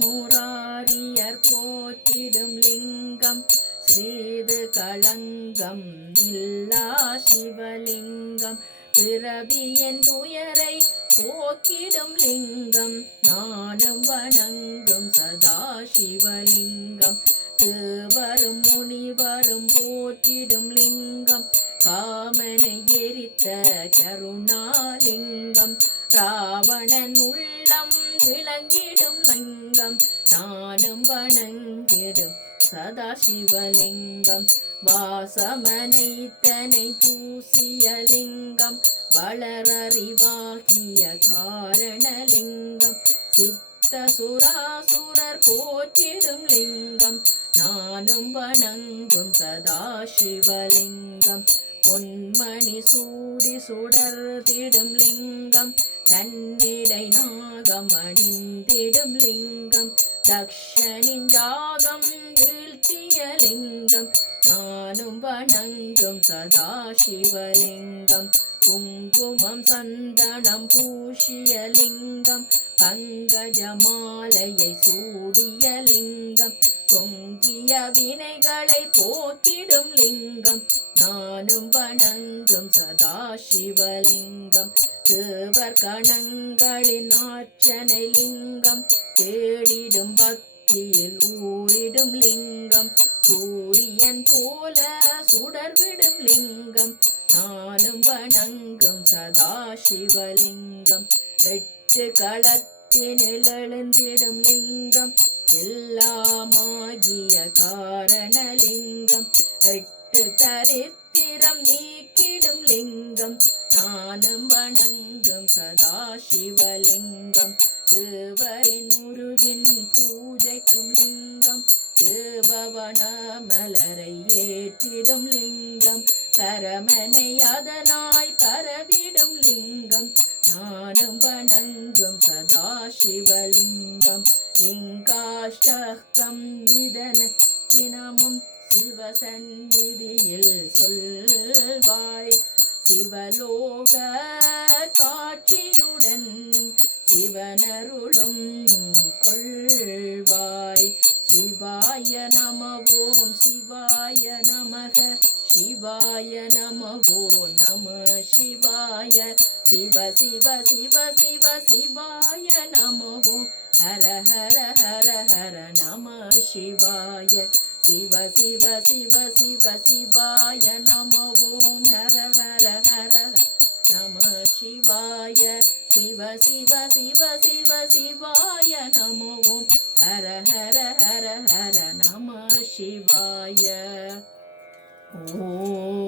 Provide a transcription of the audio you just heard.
முராரியர் போற்றிடும் லிங்கம் ஸ்ரீது களங்கம் இல்லா சிவலிங்கம் பிறவியின் துயரை போக்கிடும் லிங்கம் நானும் வணங்கும் சதா சிவலிங்கம் தேவரும் முனிவரும் போற்றிடும் லிங்கம் காமனை எரித்த கருணாலிங்கம் ராவணன் உள்ளம் விளங்கிடும் லிங்கம் நானும் வணங்கிடும் சதா சிவலிங்கம் வாசமனைத்தனை பூசிய லிங்கம் வளரறிவாகிய காரணலிங்கம் சித்த சுராசுரர் போற்றிடும் லிங்கம் நானும் வணங்கும் சதா சிவலிங்கம் பொன்மணி சூடி சுடர்த்திடும் லிங்கம் தன்னிடை நாகம் அணிந்திடும் லிங்கம் தக்ஷனின் யாகம் வீழ்த்திய லிங்கம் நானும் வணங்கும் சதா சிவலிங்கம் குங்குமம் சந்தனம் பூஷிய லிங்கம் பங்கஜ மாலையை சூடிய லிங்கம் தொங்கிய வினைகளை போக்கிடும் லிங்கம் நானும் வணங்கும் சதா சிவலிங்கம் தேவர் கணங்களின் ஆற்றனை லிங்கம் தேடிடும் பக்தியில் ஊரிடும் லிங்கம் சூரியன் போல சுடர்விடும் லிங்கம் நானும் வணங்கும் சதா சிவலிங்கம் எட்டு களத்தினில் எழுந்திடும் லிங்கம் எல்லாமாகிய காரணலிங்கம் எட்டு தரித்திரம் நீக்கிடும் லிங்கம் நானும் வணங்கும் சதா சிவலிங்கம் தேவரின் உருவின் பூஜைக்கும் லிங்கம் தேவவன மலரை ஏற்றிடும் லிங்கம் பரமனை அதனாய் பரவிடும் லிங்கம் நானும் வணங்கும் சதா சிவலிங்கம் லிங்காஷ்டகம் இதன தினமும் சிவசந்நிதியில் சொல்வாய் சிவலோக காட்சியுடன் சிவனருளும் கொள்வாய் சிவாய நம ஓம் சிவாய நமக சிவாய நம ஓம் நம சிவாய சிவ சிவ சிவ சிவ சிவாய நம ஓம் ஹர ஹர ஹர ஹர நம சிவாய சிவ சிவ சிவ சிவ சிவாய நம ஓம் ஹர ஹர ஹர நம சிவாய சிவ சிவ சிவ சிவ சிவாய நம ஓம் ஹர ஹர ஹர ஹர நம சிவாய ஓம்.